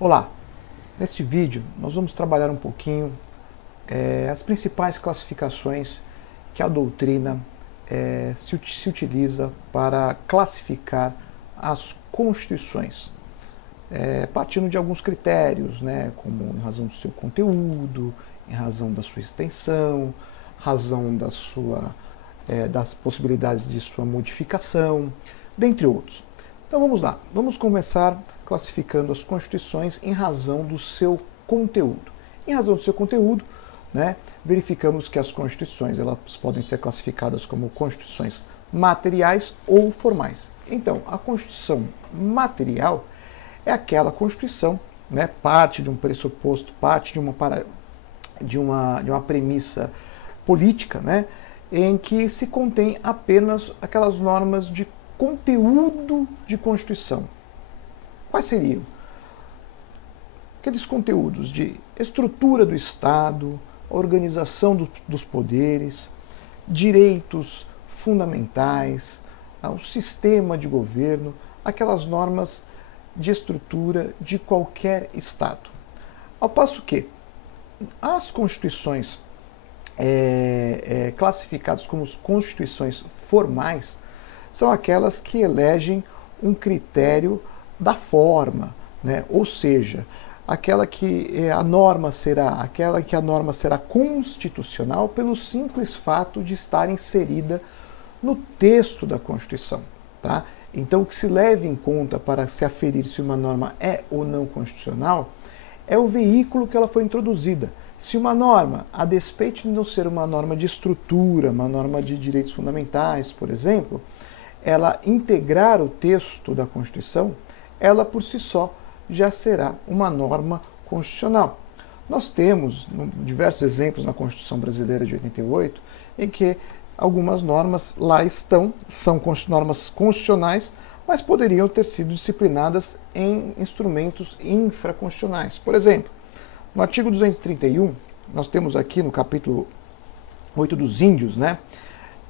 Olá, neste vídeo nós vamos trabalhar um pouquinho as principais classificações que a doutrina se utiliza para classificar as constituições, partindo de alguns critérios, né, como em razão do seu conteúdo, em razão da sua extensão, razão das possibilidades de sua modificação, dentre outros. Então vamos lá, vamos começar classificando as constituições em razão do seu conteúdo. Em razão do seu conteúdo, né, verificamos que as constituições elas podem ser classificadas como constituições materiais ou formais. Então, a Constituição material é aquela Constituição, né, parte de um pressuposto, parte de uma premissa política, né, em que se contém apenas aquelas normas de conteúdo de Constituição. Quais seriam? Aqueles conteúdos de estrutura do Estado, organização dos poderes, direitos fundamentais, o sistema de governo, aquelas normas de estrutura de qualquer Estado. Ao passo que as constituições classificadas como constituições formais são aquelas que elegem um critério da forma, né? Ou seja, aquela que a norma será constitucional pelo simples fato de estar inserida no texto da Constituição, tá? Então, o que se leva em conta para se aferir se uma norma é ou não constitucional é o veículo que ela foi introduzida. Se uma norma, a despeito de não ser uma norma de estrutura, uma norma de direitos fundamentais, por exemplo, ela integrar o texto da Constituição, ela por si só já será uma norma constitucional. Nós temos diversos exemplos na Constituição Brasileira de 88, em que algumas normas lá são normas constitucionais, mas poderiam ter sido disciplinadas em instrumentos infraconstitucionais. Por exemplo, no artigo 231, nós temos aqui no capítulo 8 dos índios, né?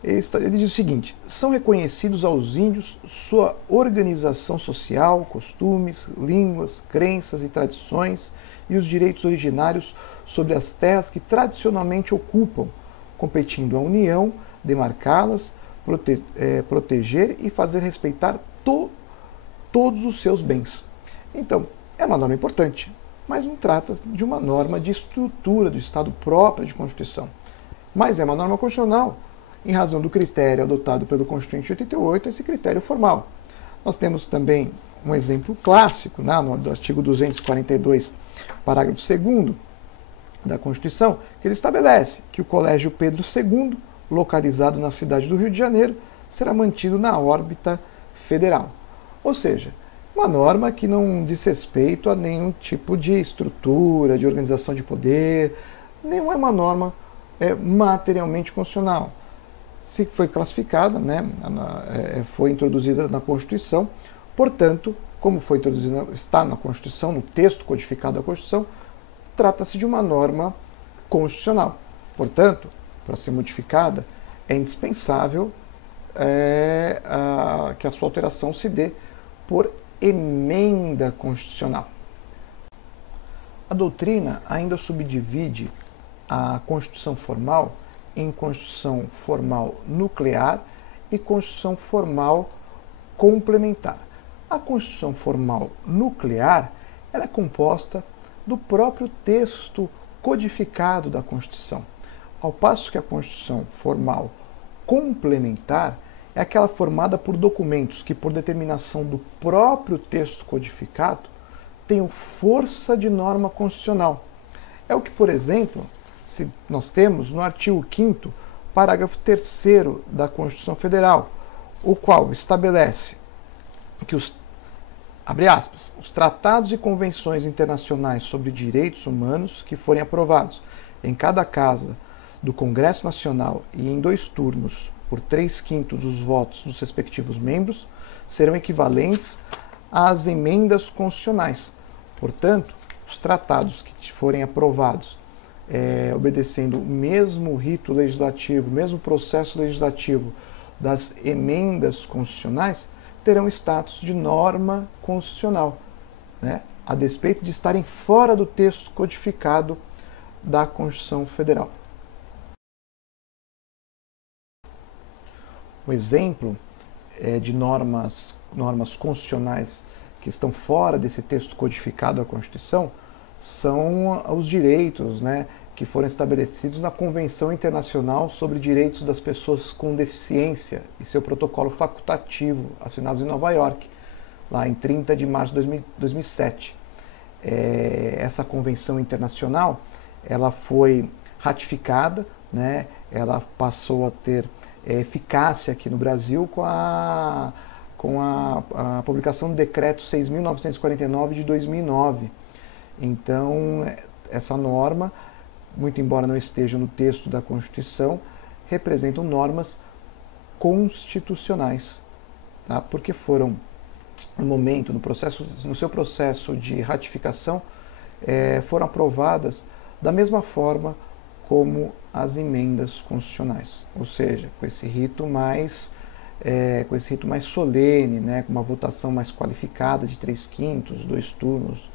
Ele diz o seguinte: são reconhecidos aos índios sua organização social, costumes, línguas, crenças e tradições e os direitos originários sobre as terras que tradicionalmente ocupam, competindo à União, demarcá-las, proteger e fazer respeitar todos os seus bens. Então, é uma norma importante, mas não trata de uma norma de estrutura do Estado própria de Constituição. Mas é uma norma constitucional, em razão do critério adotado pelo Constituinte de 88, esse critério formal. Nós temos também um exemplo clássico, né, no artigo 242, parágrafo 2º da Constituição, que ele estabelece que o Colégio Pedro II, localizado na cidade do Rio de Janeiro, será mantido na órbita federal. Ou seja, uma norma que não diz respeito a nenhum tipo de estrutura, de organização de poder, não é uma norma materialmente constitucional. Se foi classificada, né, foi introduzida na Constituição, portanto, como foi introduzida, está na Constituição, no texto codificado da Constituição, trata-se de uma norma constitucional. Portanto, para ser modificada, é indispensável que a sua alteração se dê por emenda constitucional. A doutrina ainda subdivide a Constituição formal em Constituição formal nuclear e Constituição formal complementar. A Constituição formal nuclear ela é composta do próprio texto codificado da Constituição, ao passo que a Constituição formal complementar é aquela formada por documentos que, por determinação do próprio texto codificado, tenham força de norma constitucional. É o que, por exemplo, nós temos no artigo 5º, parágrafo 3º da Constituição Federal, o qual estabelece que abre aspas, os tratados e convenções internacionais sobre direitos humanos que forem aprovados em cada casa do Congresso Nacional e em 2 turnos por 3/5 dos votos dos respectivos membros serão equivalentes às emendas constitucionais. Portanto, os tratados que forem aprovados obedecendo o mesmo rito legislativo, o mesmo processo legislativo das emendas constitucionais, terão status de norma constitucional, né? a despeito de estarem fora do texto codificado da Constituição Federal. Um exemplo de normas constitucionais que estão fora desse texto codificado da Constituição são os direitos, né, que foram estabelecidos na Convenção Internacional sobre Direitos das Pessoas com Deficiência e seu protocolo facultativo, assinados em Nova York, lá em 30 de março de 2007. Essa convenção internacional, ela foi ratificada, né, ela passou a ter eficácia aqui no Brasil com a publicação do Decreto 6.949 de 2009. Então, essa norma, muito embora não esteja no texto da Constituição, representam normas constitucionais, tá? Porque foram, no momento, no seu processo de ratificação, foram aprovadas da mesma forma como as emendas constitucionais, ou seja, com esse rito mais solene, né, com uma votação mais qualificada de 3/5, 2 turnos.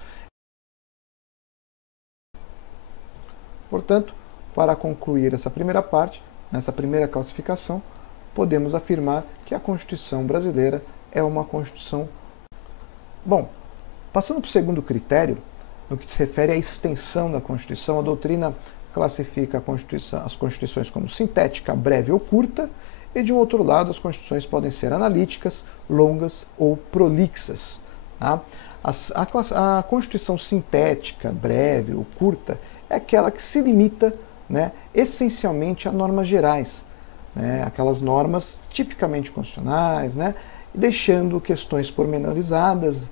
Portanto, para concluir essa primeira parte, nessa primeira classificação, podemos afirmar que a Constituição brasileira é uma Constituição. Bom, passando para o segundo critério, no que se refere à extensão da Constituição, a doutrina classifica as Constituições como sintética, breve ou curta, e de um outro lado, as Constituições podem ser analíticas, longas ou prolixas. Tá? A Constituição sintética, breve ou curta é aquela que se limita, né, essencialmente a normas gerais, né, aquelas normas tipicamente constitucionais, né, deixando questões pormenorizadas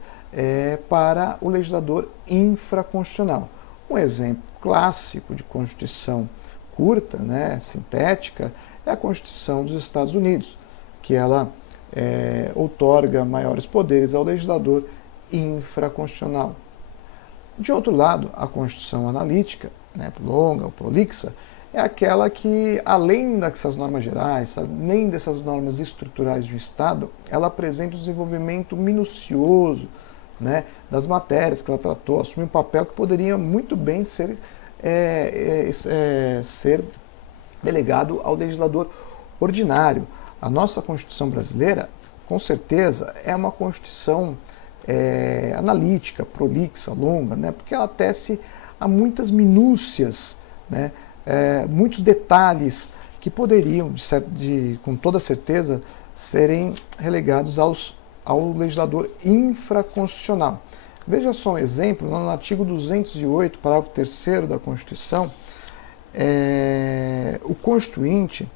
para o legislador infraconstitucional. Um exemplo clássico de Constituição curta, né, sintética, é a Constituição dos Estados Unidos, que ela outorga maiores poderes ao legislador infraconstitucional. De outro lado, a Constituição analítica, né, longa ou prolixa, é aquela que, além dessas normas gerais, nem dessas normas estruturais do Estado, ela apresenta o desenvolvimento minucioso, né, das matérias que ela tratou, assume um papel que poderia muito bem ser delegado ao legislador ordinário. A nossa Constituição brasileira, com certeza, é uma Constituição analítica, prolixa, longa, né, porque ela tece a muitas minúcias, né, muitos detalhes que poderiam, com toda certeza, serem relegados ao legislador infraconstitucional. Veja só um exemplo, no artigo 208, parágrafo 3º da Constituição, o Constituinte,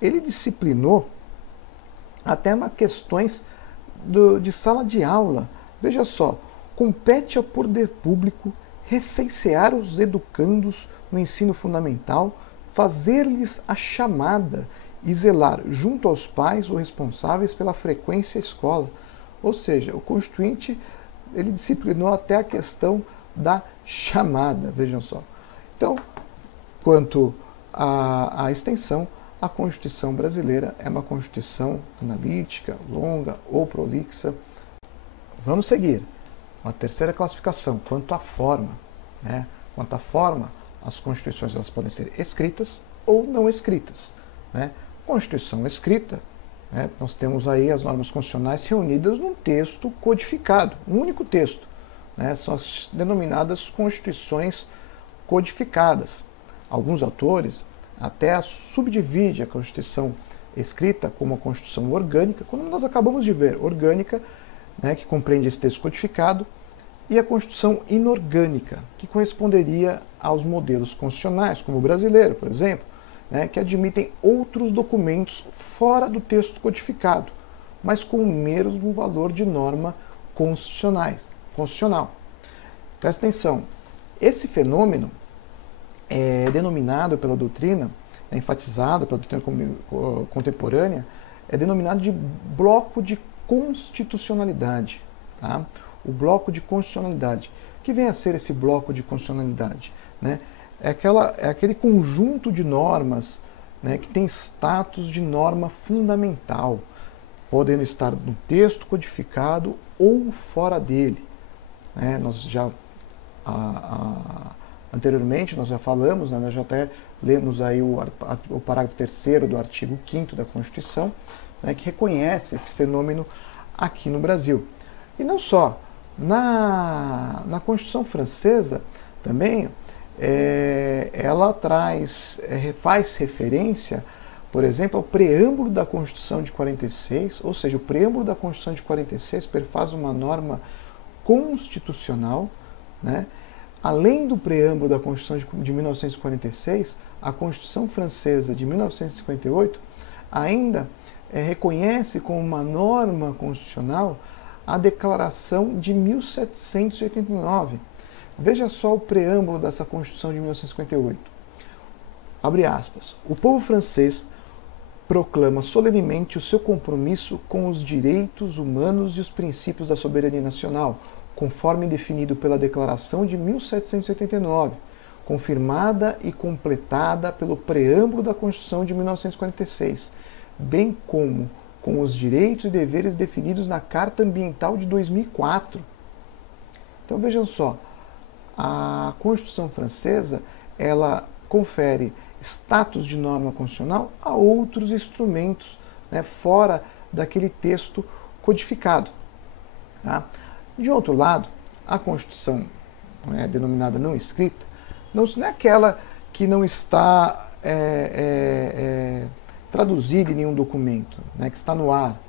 ele disciplinou até questões de sala de aula. Veja só, compete ao poder público recensear os educandos no ensino fundamental, fazer-lhes a chamada e zelar junto aos pais ou responsáveis pela frequência à escola. Ou seja, o Constituinte, ele disciplinou até a questão da chamada, vejam só. Então, quanto à extensão, a Constituição brasileira é uma Constituição analítica, longa ou prolixa. Vamos seguir. Uma terceira classificação, quanto à forma. Né? Quanto à forma, as Constituições elas podem ser escritas ou não escritas. Né? Constituição escrita, né? Nós temos aí as normas constitucionais reunidas num texto codificado, um único texto. Né? São as denominadas Constituições codificadas. Alguns autores até subdividem a Constituição escrita como a Constituição orgânica, como nós acabamos de ver, orgânica, né, que compreende esse texto codificado, e a Constituição inorgânica, que corresponderia aos modelos constitucionais, como o brasileiro, por exemplo, né, que admitem outros documentos fora do texto codificado, mas com o mesmo valor de norma constitucional. Presta atenção, esse fenômeno é denominado pela doutrina, é enfatizado pela doutrina contemporânea, é denominado de bloco de constitucionalidade. Tá? O bloco de constitucionalidade. O que vem a ser esse bloco de constitucionalidade? Né? É aquele conjunto de normas, né, que tem status de norma fundamental, podendo estar no texto codificado ou fora dele. né? Anteriormente nós já falamos, né? Nós já até lemos aí o parágrafo 3º do artigo 5º da Constituição, né? Que reconhece esse fenômeno aqui no Brasil. E não só, na Constituição francesa também, ela faz referência, por exemplo, ao preâmbulo da Constituição de 46, ou seja, o preâmbulo da Constituição de 46 perfaz uma norma constitucional, né? Além do preâmbulo da Constituição de 1946, a Constituição francesa de 1958 ainda reconhece como uma norma constitucional a Declaração de 1789. Veja só o preâmbulo dessa Constituição de 1958. Abre aspas. O povo francês proclama solenemente o seu compromisso com os direitos humanos e os princípios da soberania nacional, conforme definido pela Declaração de 1789, confirmada e completada pelo preâmbulo da Constituição de 1946, bem como com os direitos e deveres definidos na Carta Ambiental de 2004. Então vejam só, a Constituição francesa, ela confere status de norma constitucional a outros instrumentos, né, fora daquele texto codificado. Tá? De outro lado, a Constituição, né, denominada não escrita, não é aquela que não está traduzida em nenhum documento, né, que está no ar.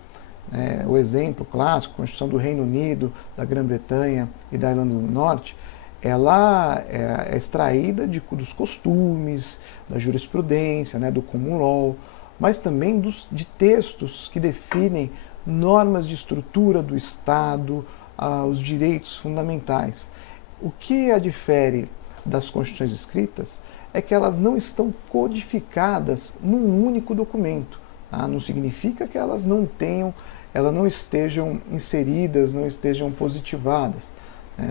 O exemplo clássico, a Constituição do Reino Unido, da Grã-Bretanha e da Irlanda do Norte, ela é extraída dos costumes, da jurisprudência, né, do common law, mas também de textos que definem normas de estrutura do Estado, os direitos fundamentais. O que a difere das constituições escritas é que elas não estão codificadas num único documento. Tá? Não significa que elas não estejam inseridas, não estejam positivadas.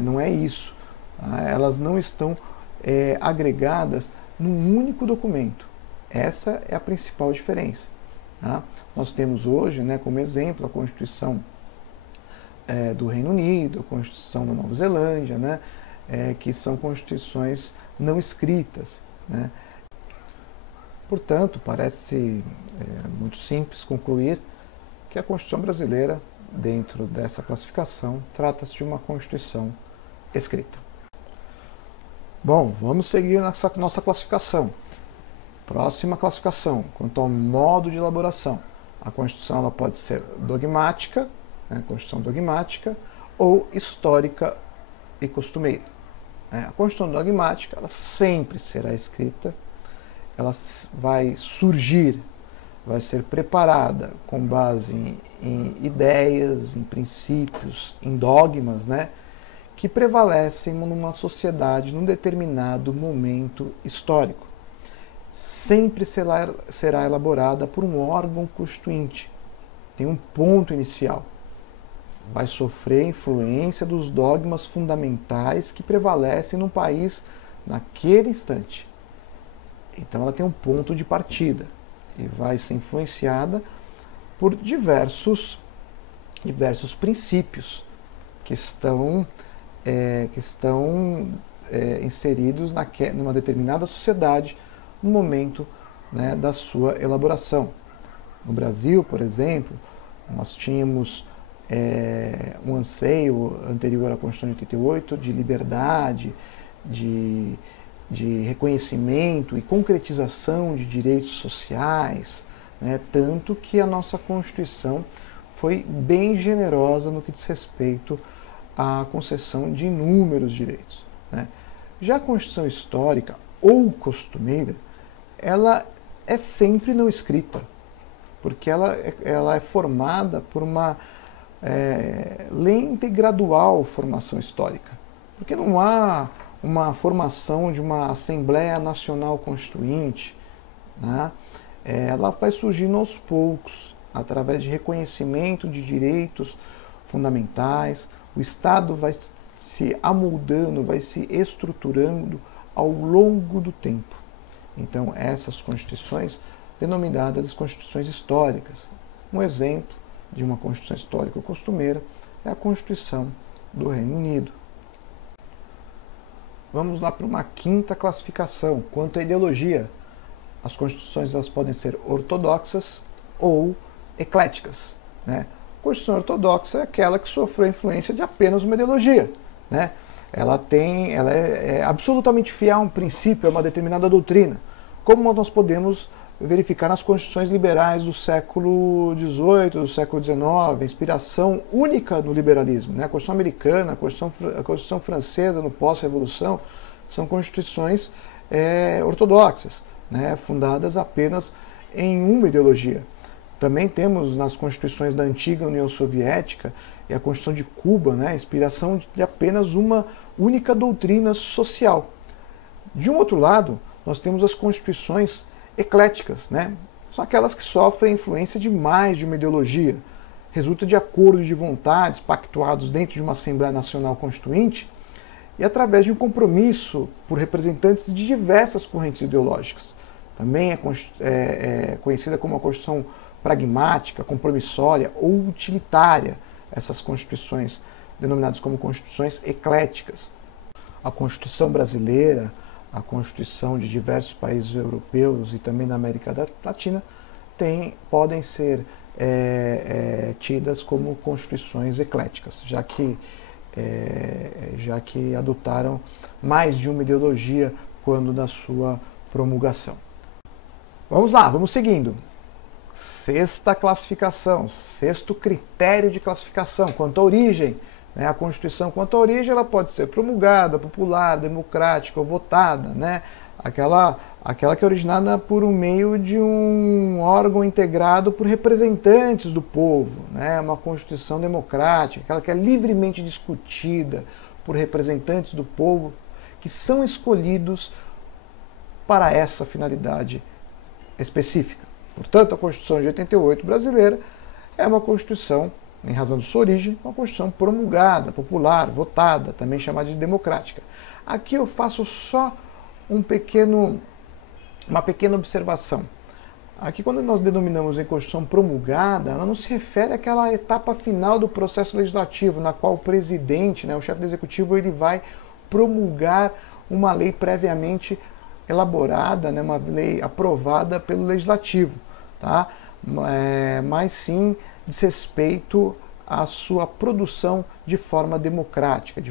Não é isso. Tá? Elas não estão agregadas num único documento. Essa é a principal diferença. Tá? Nós temos hoje, né, como exemplo, a Constituição do Reino Unido, a Constituição da Nova Zelândia, né, que são constituições não escritas. Né? Portanto, parece muito simples concluir que a Constituição brasileira, dentro dessa classificação, trata-se de uma Constituição escrita. Bom, vamos seguir nossa classificação. Próxima classificação, quanto ao modo de elaboração. A Constituição ela pode ser dogmática, né, Constituição dogmática, ou histórica e costumeira. A Constituição dogmática ela sempre será escrita, ela vai surgir, vai ser preparada com base em ideias, em princípios, em dogmas, né, que prevalecem numa sociedade, num determinado momento histórico. Sempre será elaborada por um órgão constituinte. Tem um ponto inicial. Vai sofrer influência dos dogmas fundamentais que prevalecem no país naquele instante. Então ela tem um ponto de partida e vai ser influenciada por diversos princípios que estão inseridos numa determinada sociedade no momento, né, da sua elaboração. No Brasil, por exemplo, nós tínhamos um anseio anterior à Constituição de 88 de liberdade, de reconhecimento e concretização de direitos sociais, né, tanto que a nossa Constituição foi bem generosa no que diz respeito à concessão de inúmeros direitos. Né. Já a Constituição histórica ou costumeira, ela é sempre não escrita, porque ela é formada por uma lenta e gradual formação histórica, porque não há uma formação de uma Assembleia Nacional Constituinte, né? Ela vai surgindo aos poucos, através de reconhecimento de direitos fundamentais, o Estado vai se amoldando, vai se estruturando ao longo do tempo. Então, essas constituições, denominadas constituições históricas. Um exemplo de uma constituição histórica costumeira é a Constituição do Reino Unido. vamos lá para uma quinta classificação. Quanto à ideologia, as constituições elas podem ser ortodoxas ou ecléticas, né? A Constituição ortodoxa é aquela que sofreu a influência de apenas uma ideologia, né? Ela é absolutamente fiel a um princípio, a uma determinada doutrina, como nós podemos verificar nas constituições liberais do século XVIII, do século XIX, a inspiração única no liberalismo, né? A Constituição americana, a Constituição francesa no pós-revolução, são constituições ortodoxas, né? Fundadas apenas em uma ideologia. Também temos nas constituições da antiga União Soviética e a Constituição de Cuba, né? A inspiração de apenas uma única doutrina social. De um outro lado, nós temos as constituições ecléticas, né? São aquelas que sofrem a influência de mais de uma ideologia. Resulta de acordos de vontades pactuados dentro de uma Assembleia Nacional Constituinte e através de um compromisso por representantes de diversas correntes ideológicas. Também é conhecida como a Constituição pragmática, compromissória ou utilitária, essas constituições denominadas como constituições ecléticas. A Constituição brasileira, a Constituição de diversos países europeus e também da América Latina podem ser tidas como constituições ecléticas, já que adotaram mais de uma ideologia quando da sua promulgação. Vamos lá, vamos seguindo. Sexta classificação, sexto critério de classificação, quanto à origem. A Constituição, quanto à origem, ela pode ser promulgada, popular, democrática ou votada, né? Aquela que é originada por um meio de um órgão integrado por representantes do povo, né? Uma Constituição democrática, aquela que é livremente discutida por representantes do povo que são escolhidos para essa finalidade específica. Portanto, a Constituição de 88 brasileira é uma Constituição, em razão de sua origem, uma Constituição promulgada, popular, votada, também chamada de democrática. Aqui eu faço só uma pequena observação. Aqui, quando nós denominamos em Constituição promulgada, ela não se refere àquela etapa final do processo legislativo, na qual o presidente, né, o chefe do executivo, ele vai promulgar uma lei previamente elaborada, né, uma lei aprovada pelo legislativo, tá? Mas sim diz respeito à sua produção de forma democrática,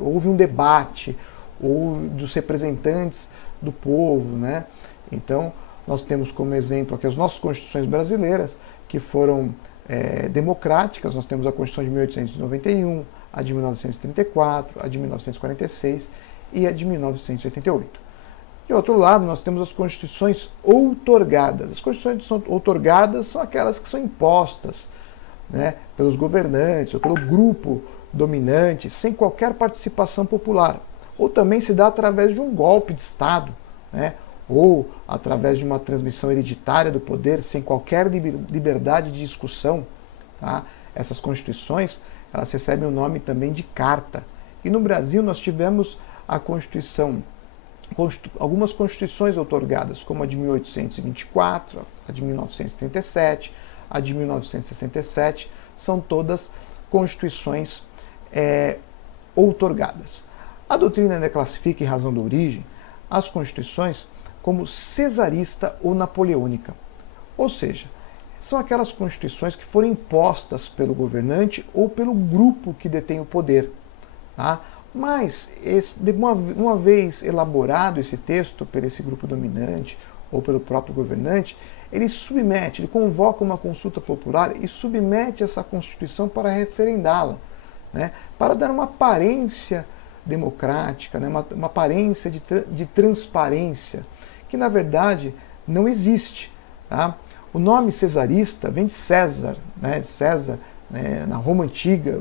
houve um debate dos representantes do povo, né? Então, nós temos como exemplo aqui as nossas constituições brasileiras, que foram democráticas. Nós temos a Constituição de 1891, a de 1934, a de 1946 e a de 1988. De outro lado, nós temos as constituições outorgadas. As constituições outorgadas são aquelas que são impostas, né, pelos governantes ou pelo grupo dominante, sem qualquer participação popular. Ou também se dá através de um golpe de Estado, né, ou através de uma transmissão hereditária do poder, sem qualquer liberdade de discussão. Tá? Essas constituições, elas recebem o nome também de carta. E no Brasil nós tivemos algumas constituições outorgadas, como a de 1824, a de 1937, a de 1967, são todas constituições outorgadas. A doutrina ainda classifica, em razão da origem, as constituições como cesarista ou napoleônica. Ou seja, são aquelas constituições que foram impostas pelo governante ou pelo grupo que detém o poder. Tá? Mas, uma vez elaborado esse texto por esse grupo dominante ou pelo próprio governante, ele convoca uma consulta popular e submete essa Constituição para referendá-la, né, para dar uma aparência democrática, né, uma aparência de transparência, que na verdade não existe. Tá? O nome cesarista vem de César, né, na Roma Antiga,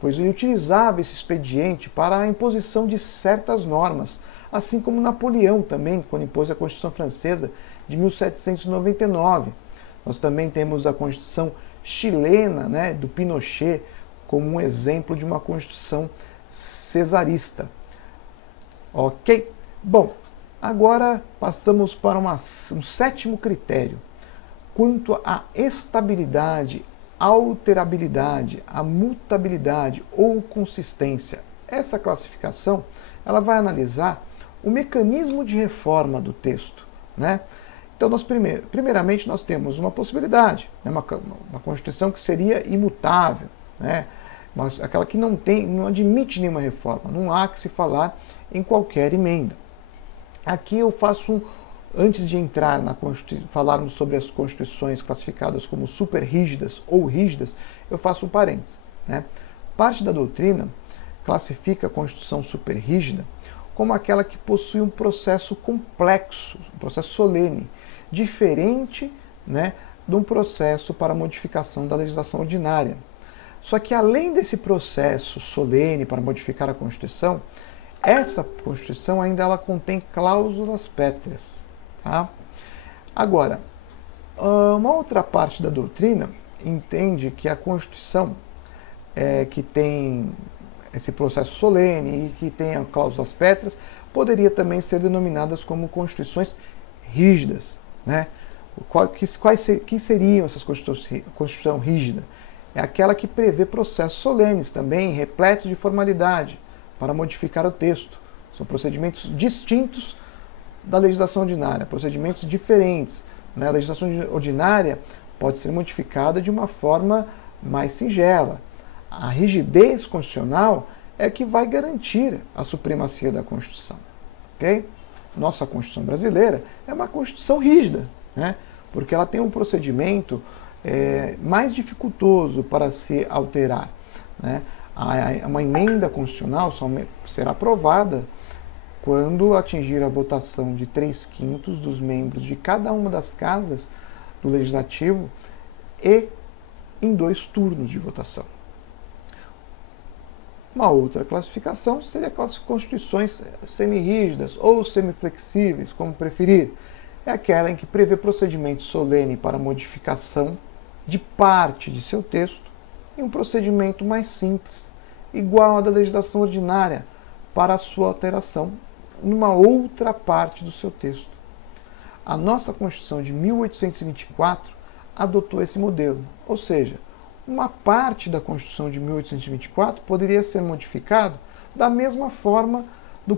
pois ele utilizava esse expediente para a imposição de certas normas, assim como Napoleão também, quando impôs a Constituição Francesa de 1799. Nós também temos a Constituição chilena, né, do Pinochet, como um exemplo de uma Constituição cesarista. Ok? Bom, agora passamos para um sétimo critério, quanto à estabilidade, alterabilidade, a mutabilidade ou consistência. Essa classificação ela vai analisar o mecanismo de reforma do texto, né? Então, primeiramente, nós temos uma possibilidade, né? Uma Constituição que seria imutável, né? Mas aquela que não admite nenhuma reforma, não há que se falar em qualquer emenda. Aqui eu faço, antes de entrar falarmos sobre as constituições classificadas como super rígidas ou rígidas, eu faço um parênteses, né? Parte da doutrina classifica a Constituição super rígida como aquela que possui um processo complexo, um processo solene, diferente, né, de um processo para modificação da legislação ordinária. Só que além desse processo solene para modificar a Constituição, essa Constituição ainda ela contém cláusulas pétreas. Tá? Agora, uma outra parte da doutrina entende que a Constituição que tem esse processo solene e que tem cláusulas pétreas poderia também ser denominadas como constituições rígidas, né? Que seriam essas constituição rígida? É aquela que prevê processos solenes também, repletos de formalidade, para modificar o texto. São procedimentos distintos da legislação ordinária, procedimentos diferentes. Né? A legislação ordinária pode ser modificada de uma forma mais singela. A rigidez constitucional é que vai garantir a supremacia da Constituição. Okay? Nossa Constituição brasileira é uma Constituição rígida, né? Porque ela tem um procedimento mais dificultoso para se alterar. Né? Uma emenda constitucional só será aprovada quando atingir a votação de 3/5 dos membros de cada uma das casas do Legislativo e em 2 turnos de votação. Uma outra classificação seria as constituições semirrígidas ou semiflexíveis, como preferir. É aquela em que prevê procedimento solene para modificação de parte de seu texto e um procedimento mais simples, igual ao da legislação ordinária, para a sua alteração numa outra parte do seu texto. A nossa Constituição de 1824 adotou esse modelo, ou seja, uma parte da Constituição de 1824 poderia ser modificada da mesma forma,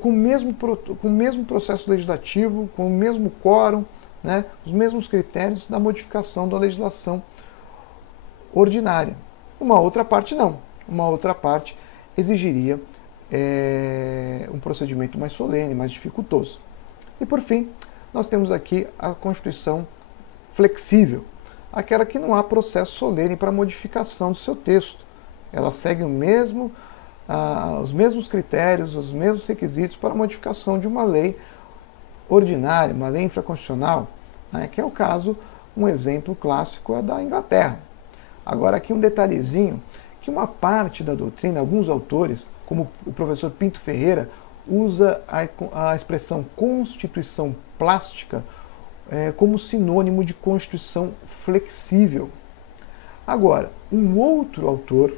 com o mesmo processo legislativo, com o mesmo quórum, né, os mesmos critérios da modificação da legislação ordinária. Uma outra parte não. Uma outra parte exigiria um procedimento mais solene, mais dificultoso. E por fim, nós temos aqui a Constituição flexível, aquela que não há processo solene para modificação do seu texto. Ela segue os mesmos critérios, os mesmos requisitos para a modificação de uma lei ordinária, uma lei infraconstitucional, né, que é o caso, um exemplo clássico é da Inglaterra. Agora aqui um detalhezinho, que uma parte da doutrina, alguns autores, como o professor Pinto Ferreira, usa a expressão Constituição plástica como sinônimo de Constituição flexível. Agora, um outro autor,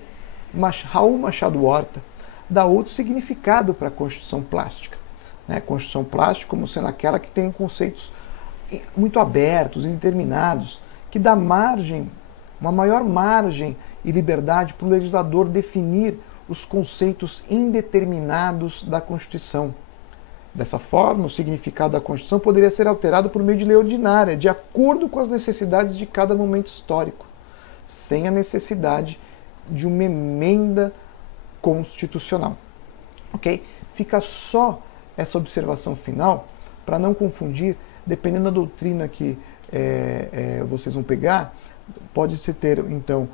Raul Machado Horta, dá outro significado para a Constituição plástica. Né? Constituição plástica como sendo aquela que tem conceitos muito abertos, indeterminados, que dá uma maior margem e liberdade para o legislador definir os conceitos indeterminados da Constituição. Dessa forma, o significado da Constituição poderia ser alterado por meio de lei ordinária, de acordo com as necessidades de cada momento histórico, sem a necessidade de uma emenda constitucional. Ok? Fica só essa observação final para não confundir, dependendo da doutrina que vocês vão pegar, pode-se ter, então,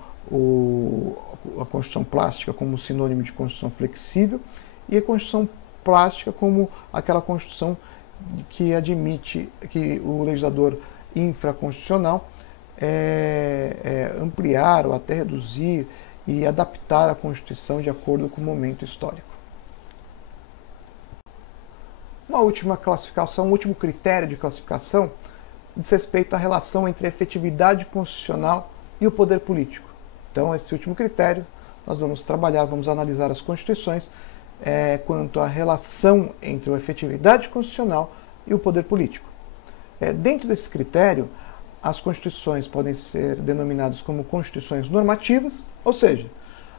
a Constituição plástica como sinônimo de Constituição flexível e a Constituição plástica como aquela Constituição que admite que o legislador infraconstitucional ampliar ou até reduzir e adaptar a Constituição de acordo com o momento histórico. Uma última classificação, um último critério de classificação diz respeito à relação entre a efetividade constitucional e o poder político. Então, esse último critério, nós vamos trabalhar, vamos analisar as constituições quanto à relação entre a efetividade constitucional e o poder político. Dentro desse critério, as constituições podem ser denominadas como constituições normativas, ou seja,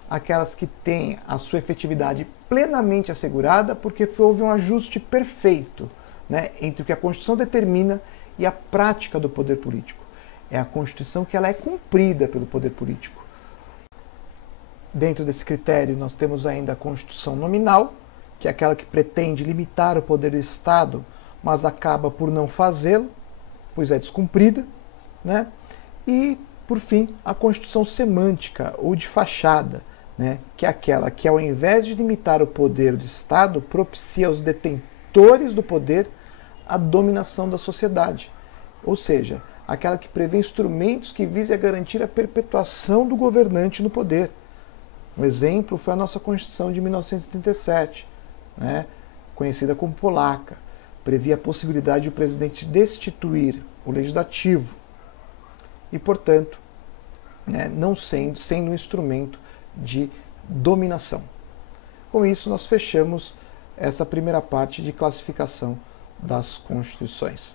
aquelas que têm a sua efetividade plenamente assegurada, porque houve um ajuste perfeito, né, entre o que a Constituição determina e a prática do poder político. É a Constituição que ela é cumprida pelo poder político. Dentro desse critério, nós temos ainda a Constituição nominal, que é aquela que pretende limitar o poder do Estado, mas acaba por não fazê-lo, pois é descumprida, né? E, por fim, a Constituição semântica, ou de fachada, né? Que é aquela que, ao invés de limitar o poder do Estado, propicia aos detentores do poder a dominação da sociedade. Ou seja, aquela que prevê instrumentos que visem a garantir a perpetuação do governante no poder. Um exemplo foi a nossa Constituição de 1937, né, conhecida como polaca. Previa a possibilidade de o presidente destituir o legislativo e, portanto, né, não sendo um instrumento de dominação. Com isso, nós fechamos essa primeira parte de classificação das constituições.